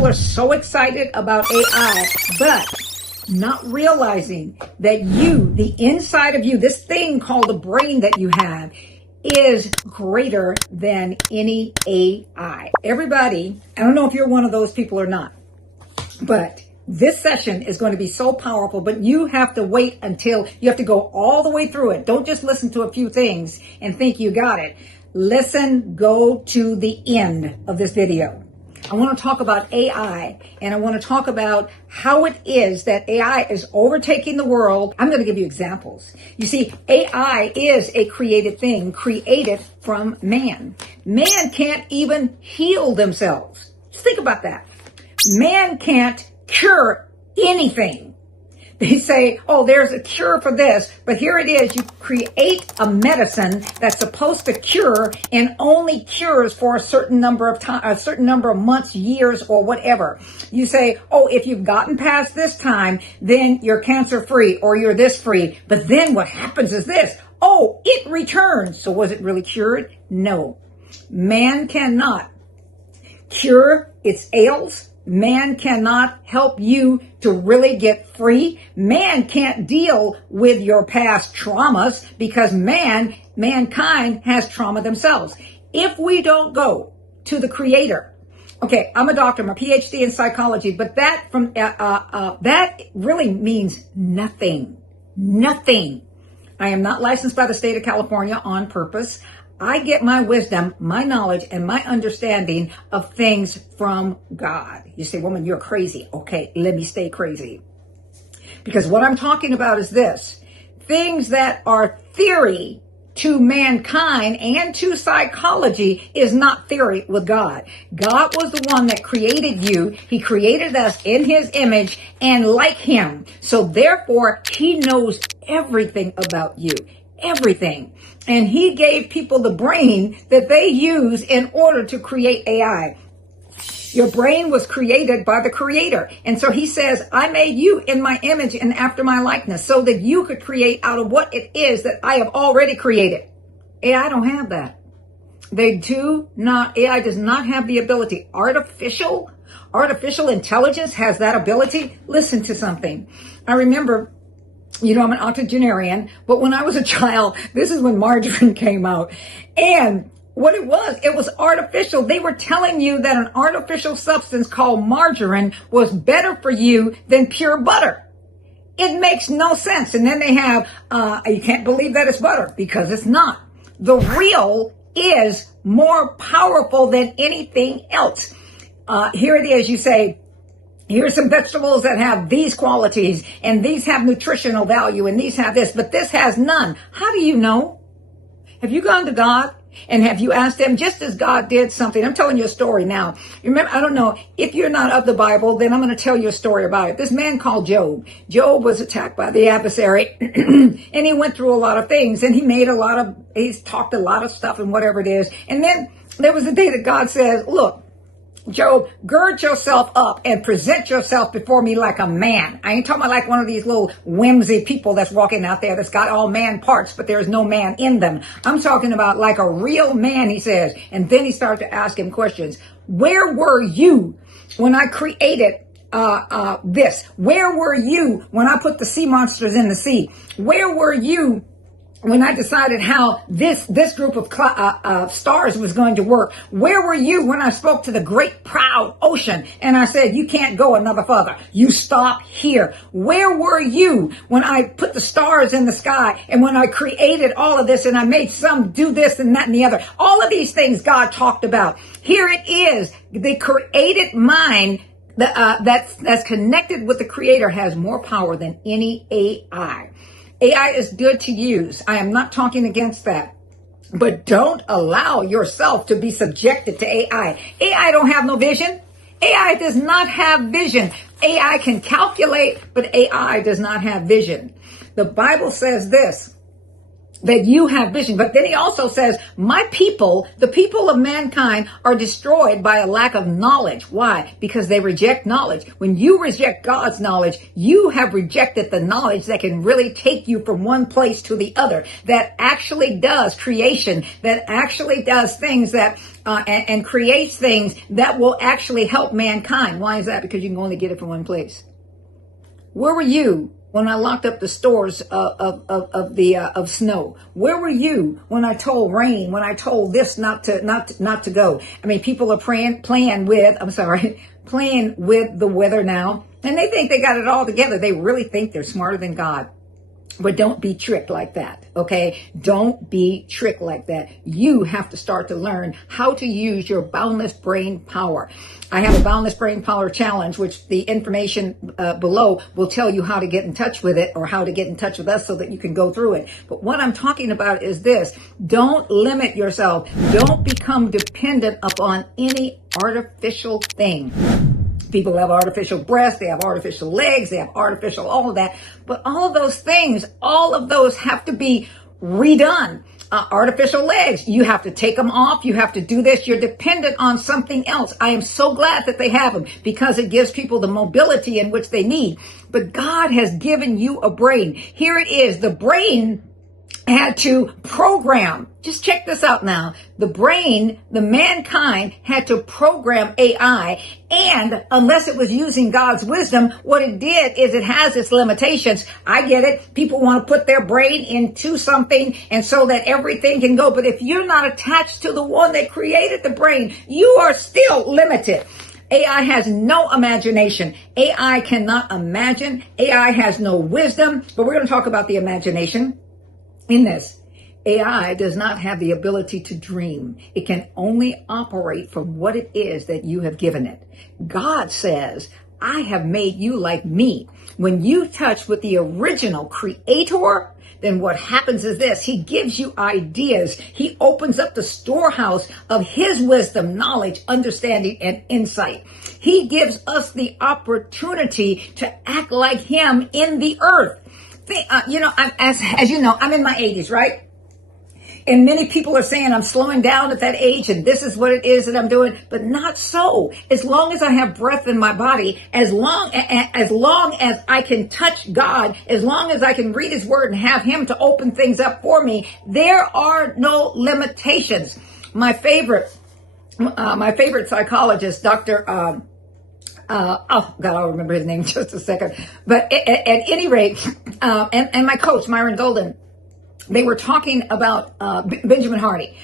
People are so excited about AI, but not realizing that you, the inside of you, this thing called the brain that you have, is greater than any AI. Everybody, I don't know if you're one of those people or not, but this session is going to be so powerful, but you have to wait until you have to go all the way through it. Don't just listen to a few things and think you got it. Listen, go to the end of this video. I want to talk about AI, and I want to talk about how it is that AI is overtaking the world. I'm going to give you examples. You see, AI is a created thing, created from man. Man can't even heal themselves. Just think about that. Man can't cure anything. They say, oh, there's a cure for this, but here it is. You create a medicine that's supposed to cure and only cures for a certain number of time, a certain number of months, years, or whatever. You say, oh, if you've gotten past this time, then you're cancer free or you're this free. But then what happens is this. Oh, it returns. So was it really cured? No. Man cannot cure its ails. Man cannot help you to really get free. Man can't deal with your past traumas because mankind has trauma themselves. If we don't go to the creator, okay, I'm a doctor, I'm a PhD in psychology, but that really means nothing. Nothing. I am not licensed by the state of California on purpose. I get my wisdom, my knowledge, and my understanding of things from God. You say, woman, you're crazy. Okay, let me stay crazy. Because what I'm talking about is this. Things that are theory to mankind and to psychology is not theory with God. God was the one that created you. He created us in his image and like him. So therefore, he knows everything about you. Everything. And he gave people the brain that they use in order to create AI. Your brain was created by the creator. And so he says, I made you in my image and after my likeness so that you could create out of what it is that I have already created. AI don't have that. AI does not have the ability. Artificial intelligence has that ability. Listen to something. I remember, I'm an octogenarian, but when I was a child, this is when margarine came out. And what it was artificial. They were telling you that an artificial substance called margarine was better for you than pure butter. It makes no sense. And then they have, you can't believe that it's butter because it's not. The real is more powerful than anything else. Here it is. You say, here's some vegetables that have these qualities, and these have nutritional value, and these have this, but this has none. How do you know? Have you gone to God and have you asked him, just as God did something? I'm telling you a story now. You remember, I don't know, if you're not of the Bible, then I'm going to tell you a story about it. This man called Job. Job was attacked by the adversary, and he went through a lot of things, and he's talked a lot of stuff and whatever it is. And then there was a day that God says, look, Job, gird yourself up and present yourself before me like a man. I ain't talking about like one of these little whimsy people that's walking out there that's got all man parts, but there's no man in them. I'm talking about like a real man, he says. And then he started to ask him questions. Where were you when I created this? Where were you when I put the sea monsters in the sea? Where were you when I decided how this group of stars was going to work? Where were you when I spoke to the great proud ocean and I said, you can't go another further. You stop here. Where were you when I put the stars in the sky and when I created all of this and I made some do this and that and the other? All of these things God talked about. Here it is. The created mind that's connected with the creator has more power than any AI. AI is good to use. I am not talking against that. But don't allow yourself to be subjected to AI. AI don't have no vision. AI does not have vision. AI can calculate, but AI does not have vision. The Bible says this. that you have vision. But then he also says, my people, the people of mankind, are destroyed by a lack of knowledge. Why? Because they reject knowledge. When you reject God's knowledge, you have rejected the knowledge that can really take you from one place to the other, that actually does creation, that actually does things that and creates things that will actually help mankind. Why is that? Because you can only get it from one place. Where were you when I locked up the stores of snow? Where were you when I told rain, when I told this not to go? I mean, people are playing with the weather now, and they think they got it all together. They really think they're smarter than God. But don't be tricked like that, okay? Don't be tricked like that. You have to start to learn how to use your boundless brain power. I have a boundless brain power challenge, which the information below will tell you how to get in touch with it or how to get in touch with us so that you can go through it. But what I'm talking about is this. Don't limit yourself. Don't become dependent upon any artificial thing. People have artificial breasts, they have artificial legs, they have artificial all of that. But all of those things, all of those have to be redone. Artificial legs, you have to take them off. You have to do this. You're dependent on something else. I am so glad that they have them because it gives people the mobility in which they need. But God has given you a brain. Here it is. The brain had to program. Just check this out now. The brain, the mankind had to program AI, and unless it was using God's wisdom, what it did is it has its limitations. I get it. People want to put their brain into something and so that everything can go. But if you're not attached to the one that created the brain, you are still limited. AI has no imagination. AI cannot imagine. AI has no wisdom. But we're going to talk about the imagination in this. AI does not have the ability to dream. It can only operate from what it is that you have given it. God says, I have made you like me. When you touch with the original creator, then what happens is this. He gives you ideas. He opens up the storehouse of his wisdom, knowledge, understanding, and insight. He gives us the opportunity to act like him in the earth. As you know, I'm in my 80s, right? And many people are saying I'm slowing down at that age and this is what it is that I'm doing, but not so. As long as I have breath in my body, as long as I can touch God, as long as I can read his word and have him to open things up for me, there are no limitations. My favorite psychologist, Dr. Oh God, I'll remember his name in just a second. But at any rate, and my coach, Myron Golden, they were talking about Benjamin Hardy.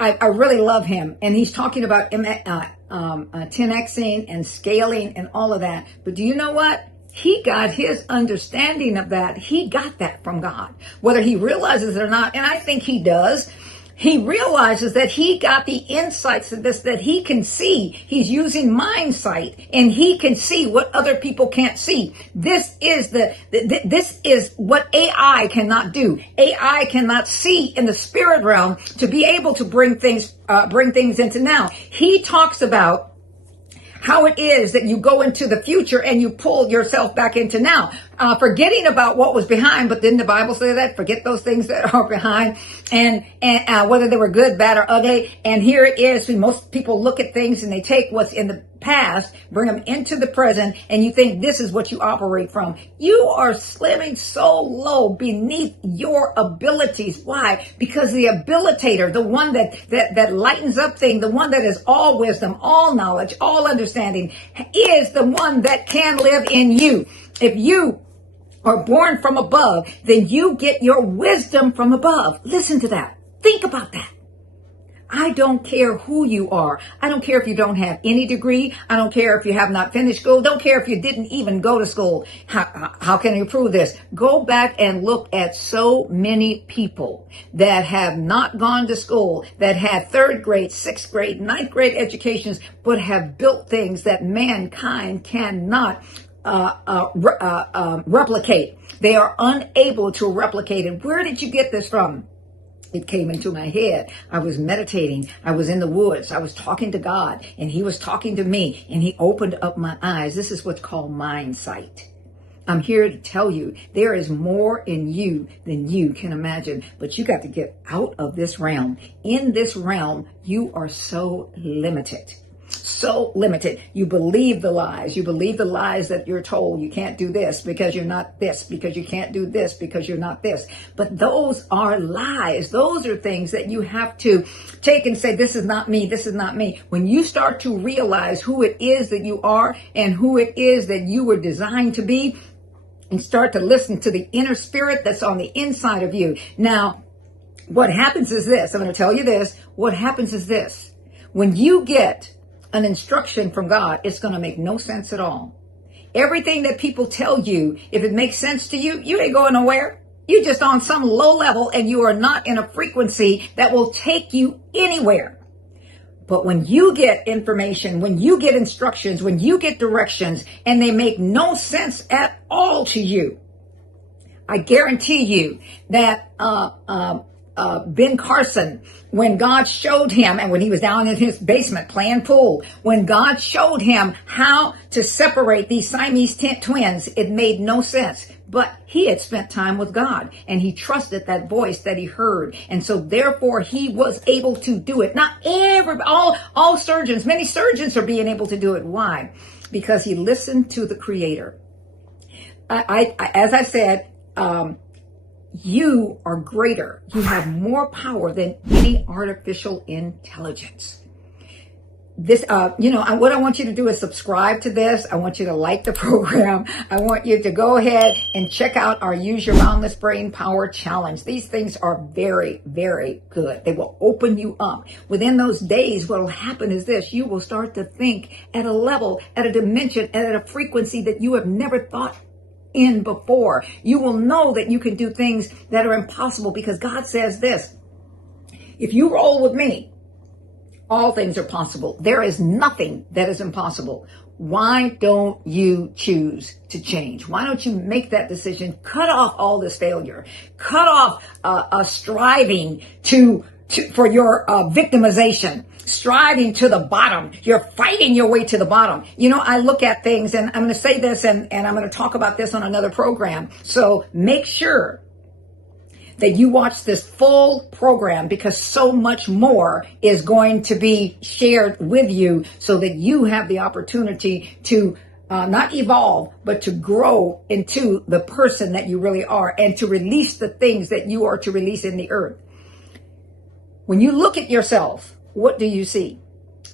I really love him. And he's talking about 10Xing and scaling and all of that. But do you know what? He got his understanding of that. He got that from God, whether he realizes it or not. And I think he does. He realizes that he got the insights of this, that he can see. He's using mind sight and he can see what other people can't see. This is this is what AI cannot do. AI cannot see in the spirit realm to be able to bring things into now. He talks about how it is that you go into the future and you pull yourself back into now, forgetting about what was behind. But didn't the Bible say that? Forget those things that are behind, and whether they were good, bad, or ugly. And here it is. Most people look at things and they take what's in the past, bring them into the present, and you think this is what you operate from. You are slimming so low beneath your abilities. Why? Because the abilitator, the one that lightens up things, the one that is all wisdom, all knowledge, all understanding, is the one that can live in you. If you are born from above, then you get your wisdom from above. Listen to that. Think about that. I don't care who you are. I don't care if you don't have any degree. I don't care if you have not finished school. Don't care if you didn't even go to school. How can you prove this? Go back and look at so many people that have not gone to school, that had 3rd grade, 6th grade, 9th grade educations, but have built things that mankind cannot replicate. They are unable to replicate it. Where did you get this from? It came into my head. I was meditating. I was in the woods. I was talking to God and he was talking to me and he opened up my eyes. This is what's called mind sight. I'm here to tell you there is more in you than you can imagine, but you got to get out of this realm. In this realm, you are so limited. So limited. You believe the lies. You believe the lies that you're told. You can't do this because you're not this, because you can't do this because you're not this. But those are lies. Those are things that you have to take and say, this is not me. This is not me. When you start to realize who it is that you are and who it is that you were designed to be, and start to listen to the inner spirit that's on the inside of you. Now, what happens is this. I'm going to tell you this. What happens is this. When you get an instruction from God, it's going to make no sense at all. Everything that people tell you, if it makes sense to you, you ain't going nowhere. You're just on some low level and you are not in a frequency that will take you anywhere. But when you get information, when you get instructions, when you get directions, and they make no sense at all to you, I guarantee you that Ben Carson, when God showed him, and when he was down in his basement playing pool, when God showed him how to separate these Siamese twins, it made no sense. But he had spent time with God and he trusted that voice that he heard. And so therefore he was able to do it. Not all surgeons, many surgeons are being able to do it. Why? Because he listened to the Creator. As I said, you are greater. You have more power than any artificial intelligence. This, what I want you to do is subscribe to this. I want you to like the program. I want you to go ahead and check out our Use Your Boundless Brain Power Challenge. These things are very, very good. They will open you up. Within those days, what will happen is this. You will start to think at a level, at a dimension, and at a frequency that you have never thought in before. You will know that you can do things that are impossible because God says this. If you roll with me, all things are possible. There is nothing that is impossible. Why don't you choose to change? Why don't you make that decision? Cut off all this failure. Cut off striving for your victimization. Striving to the bottom. You're fighting your way to the bottom. You know, I look at things, and I'm going to say this, and I'm going to talk about this on another program. So make sure that you watch this full program, because so much more is going to be shared with you so that you have the opportunity to not evolve, but to grow into the person that you really are and to release the things that you are to release in the earth. When you look at yourself, what do you see?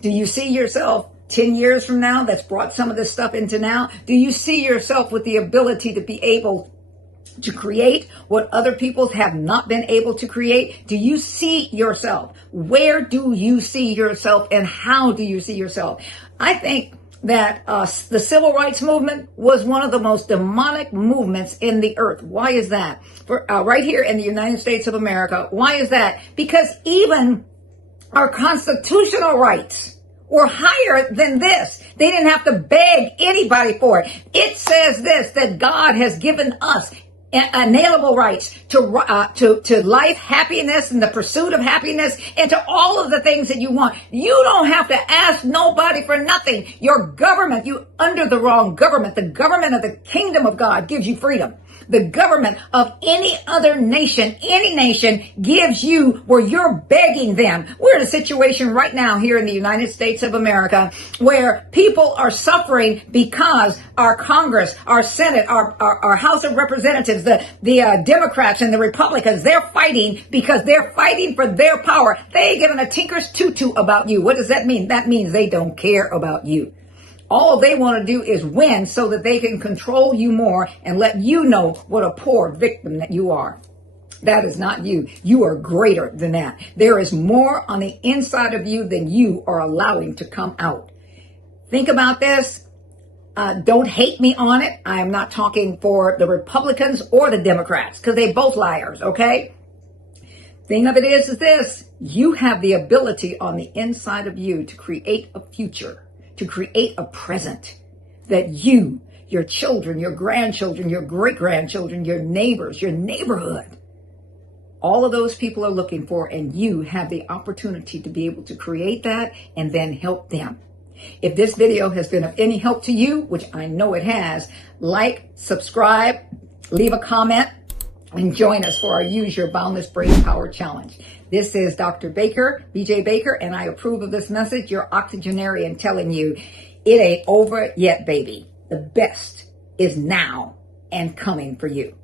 Do you see yourself 10 years from now that's brought some of this stuff into now? Do you see yourself with the ability to be able to create what other people have not been able to create? Do you see yourself? Where do you see yourself, and how do you see yourself? I think that the civil rights movement was one of the most demonic movements in the earth. Why is that? Right here in the United States of America. Why is that? Because even our constitutional rights were higher than this. They didn't have to beg anybody for it. It says this, that God has given us inalienable rights to life, happiness, and the pursuit of happiness, and to all of the things that you want. You don't have to ask nobody for nothing. Your government, you under the wrong government. The government of the kingdom of God gives you freedom. The government of any other nation, any nation, gives you where you're begging them. We're in a situation right now here in the United States of America where people are suffering because our Congress, our Senate, our House of Representatives, the Democrats and the Republicans, they're fighting because they're fighting for their power. They ain't giving a tinker's tutu about you. What does that mean? That means they don't care about you. All they want to do is win so that they can control you more and let you know what a poor victim that you are. That is not you. You are greater than that. There is more on the inside of you than you are allowing to come out. Think about this. Don't hate me on it. I am not talking for the Republicans or the Democrats because they both liars, okay? Thing of it is this. You have the ability on the inside of you to create a future, to create a present that you, your children, your grandchildren, your great-grandchildren, your neighbors, your neighborhood, all of those people are looking for, and you have the opportunity to be able to create that and then help them. If this video has been of any help to you, which I know it has, like, subscribe, leave a comment, and join us for our Use Your Boundless Brain Power Challenge. This is Dr. Baker, BJ Baker, and I approve of this message. Your octogenarian telling you it ain't over yet, baby. The best is now and coming for you.